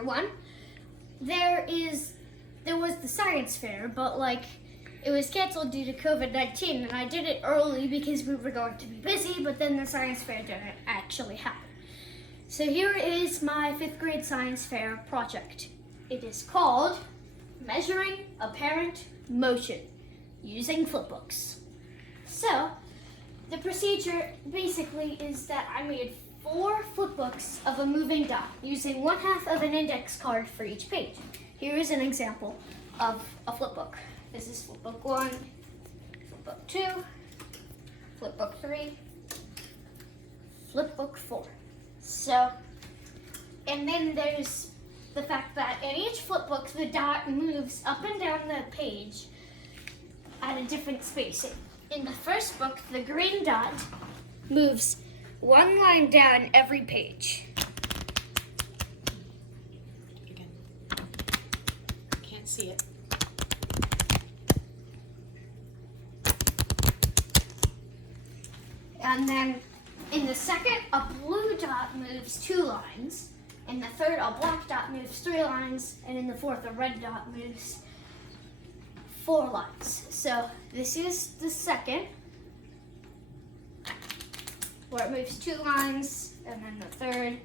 everyone. There was the science fair, but it was canceled due to COVID-19, and I did it early because we were going to be busy, but then the science fair didn't actually happen. So here is my 5th grade science fair project. It is called Measuring Apparent Motion Using Flipbooks. So the procedure basically is that I made 4 flipbooks of a moving dot using 1/2 of an index card for each page. Here is an example of a flipbook. This is flipbook 1, flipbook 2, flipbook 3, flipbook 4. So, and then there's the fact that in each flipbook, the dot moves up and down the page at a different spacing. In the first book, the green dot moves 1 line down every page. Again. Can't see it. And then in the second, a blue dot moves 2 lines. In the third, a black dot moves 3 lines. And in the fourth, a red dot moves 4 lines. So this is the second, where it moves 2 lines. And then the third,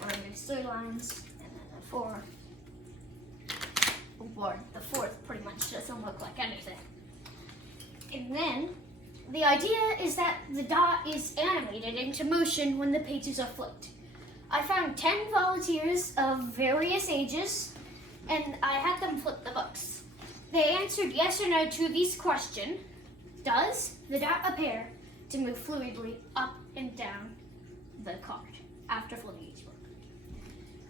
where it moves 3 lines. And then the fourth, where the fourth pretty much doesn't look like anything. And then the idea is that the dot is animated into motion when the pages are flipped. I found 10 volunteers of various ages, and I had them flip the books. They answered yes or no to this question: does the dot appear to move fluidly up and down the card after flipping each book?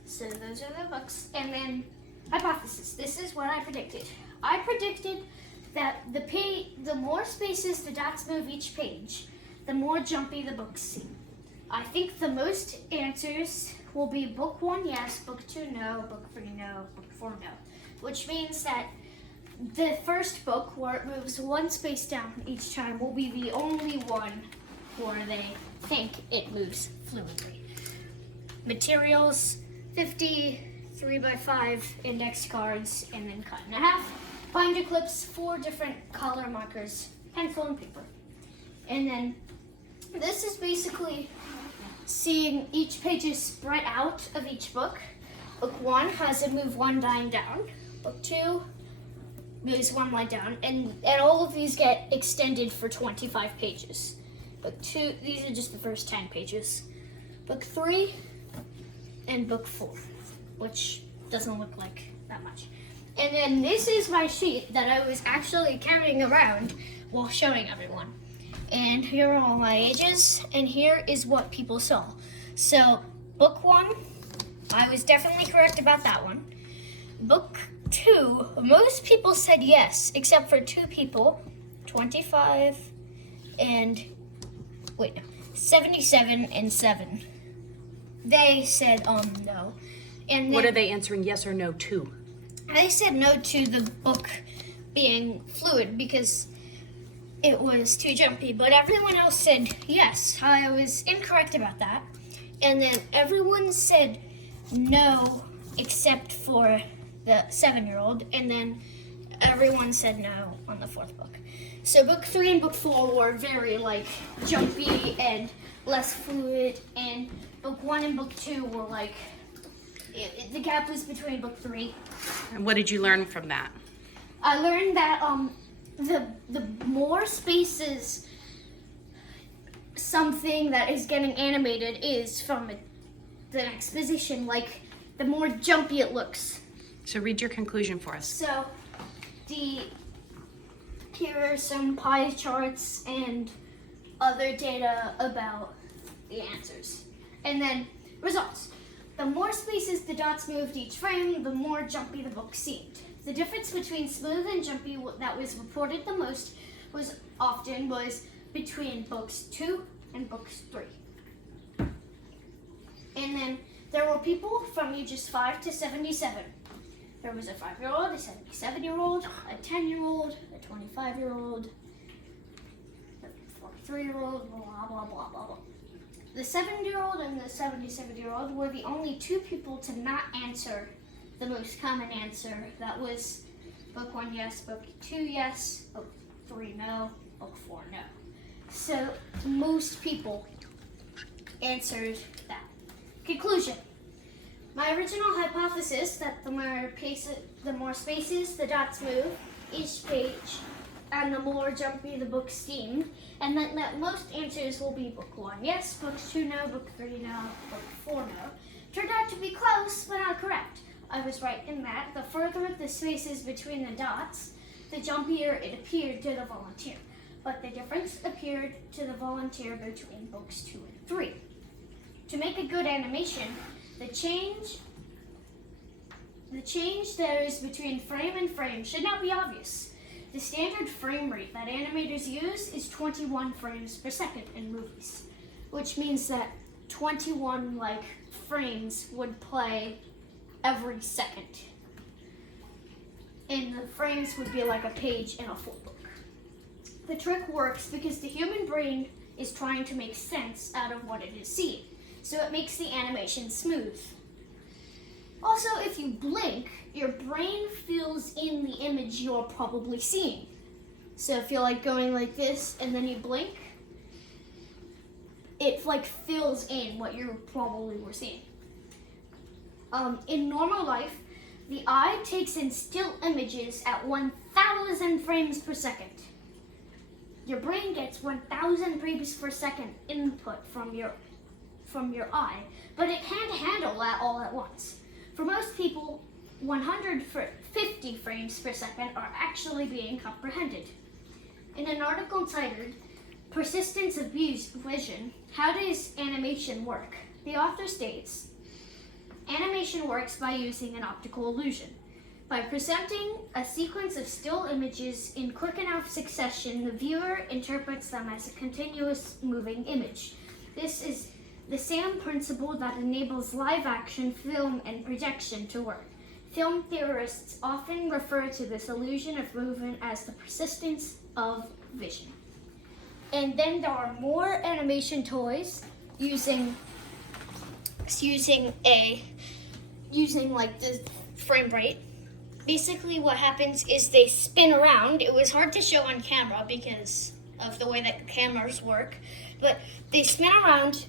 So those are the books. And then hypothesis. This is what I predicted. I predicted that the more spaces the dots move each page, the more jumpy the books seem. I think the most answers will be book 1 yes, book 2 no, book 3 no, book 4 no. Which means that the first book, where it moves 1 space down each time, will be the only one where they think it moves fluidly. Materials: 50 3x5 index cards, and then cut in half. Binder clips, 4 different color markers, pencil and paper. And then this is basically seeing each page is spread out of each book. Book 1 has it move 1 line down. Book 2 moves 1 line down. And all of these get extended for 25 pages. Book 2, these are just the first 10 pages. Book 3 and book 4, which doesn't look like that much. And then this is my sheet that I was actually carrying around while showing everyone. And here are all my ages, and here is what people saw. So book 1, I was definitely correct about that one. Book 2, most people said yes, except for 2 people, 25 and, 77 and 7. They said no. And What are they answering yes or no to? I said no to the book being fluid because it was too jumpy, but everyone else said yes. I was incorrect about that. And then everyone said no except for the 7-year-old, and then everyone said no on the 4th book. So book 3 and book 4 were very jumpy and less fluid, and book 1 and book 2 were the gap was between book 3. And what did you learn from that? I learned that the more spaces something that is getting animated is from the next position, the more jumpy it looks. So read your conclusion for us. So here are some pie charts and other data about the answers. And then results. The more spaces the dots moved each frame, the more jumpy the book seemed. The difference between smooth and jumpy that was reported the most was between books 2 and books 3. And then there were people from ages 5 to 77. There was a 5-year-old, a 77-year-old, a 10-year-old, a 25-year-old, a 43-year-old, blah, blah, blah, blah, blah. The 7-year-old and the 77-year-old were the only two people to not answer the most common answer. That was book 1, yes, book 2, yes, book 3, no, book 4, no. So most people answered that. Conclusion. My original hypothesis that the more spaces the dots move each page, and the more jumpy the book seemed, and that most answers will be book 1 yes, book 2 no, book 3 no, book 4 no, turned out to be close but not correct. I was right in that the further the spaces between the dots, the jumpier it appeared to the volunteer. But the difference appeared to the volunteer between books 2 and 3. To make a good animation, the change there is between frame and frame should not be obvious. The standard frame rate that animators use is 21 frames per second in movies, which means that 21 frames would play every second. And the frames would be like a page in a full book. The trick works because the human brain is trying to make sense out of what it is seeing, so it makes the animation smooth. Also, if you blink, your brain fills in the image you're probably seeing. So if you're going like this and then you blink, it fills in what you probably were seeing. In normal life, the eye takes in still images at 1,000 frames per second. Your brain gets 1,000 frames per second input from your eye, but it can't handle that all at once. For most people, 150 frames per second are actually being comprehended. In an article titled Persistence of Vision, How Does Animation Work? The author states, animation works by using an optical illusion. By presenting a sequence of still images in quick enough succession, the viewer interprets them as a continuous moving image. This is the same principle that enables live-action film and projection to work. Film theorists often refer to this illusion of movement as the persistence of vision. And then there are more animation toys using the frame rate. Basically what happens is they spin around. It was hard to show on camera because of the way that cameras work, but they spin around.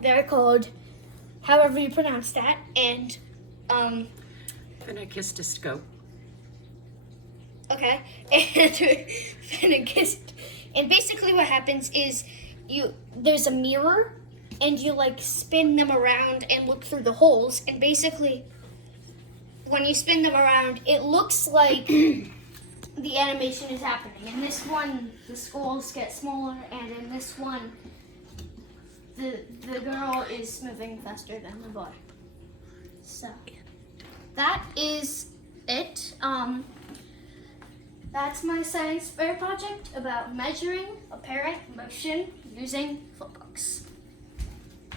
They're called, however you pronounce that, and Phenakistoscope. Okay, and basically what happens is there's a mirror, and you spin them around and look through the holes, and basically when you spin them around, it looks like the animation is happening. In this one, the skulls get smaller, and in this one, the girl is moving faster than the boy. So that is it. That's my science fair project about measuring apparent motion using flipbooks.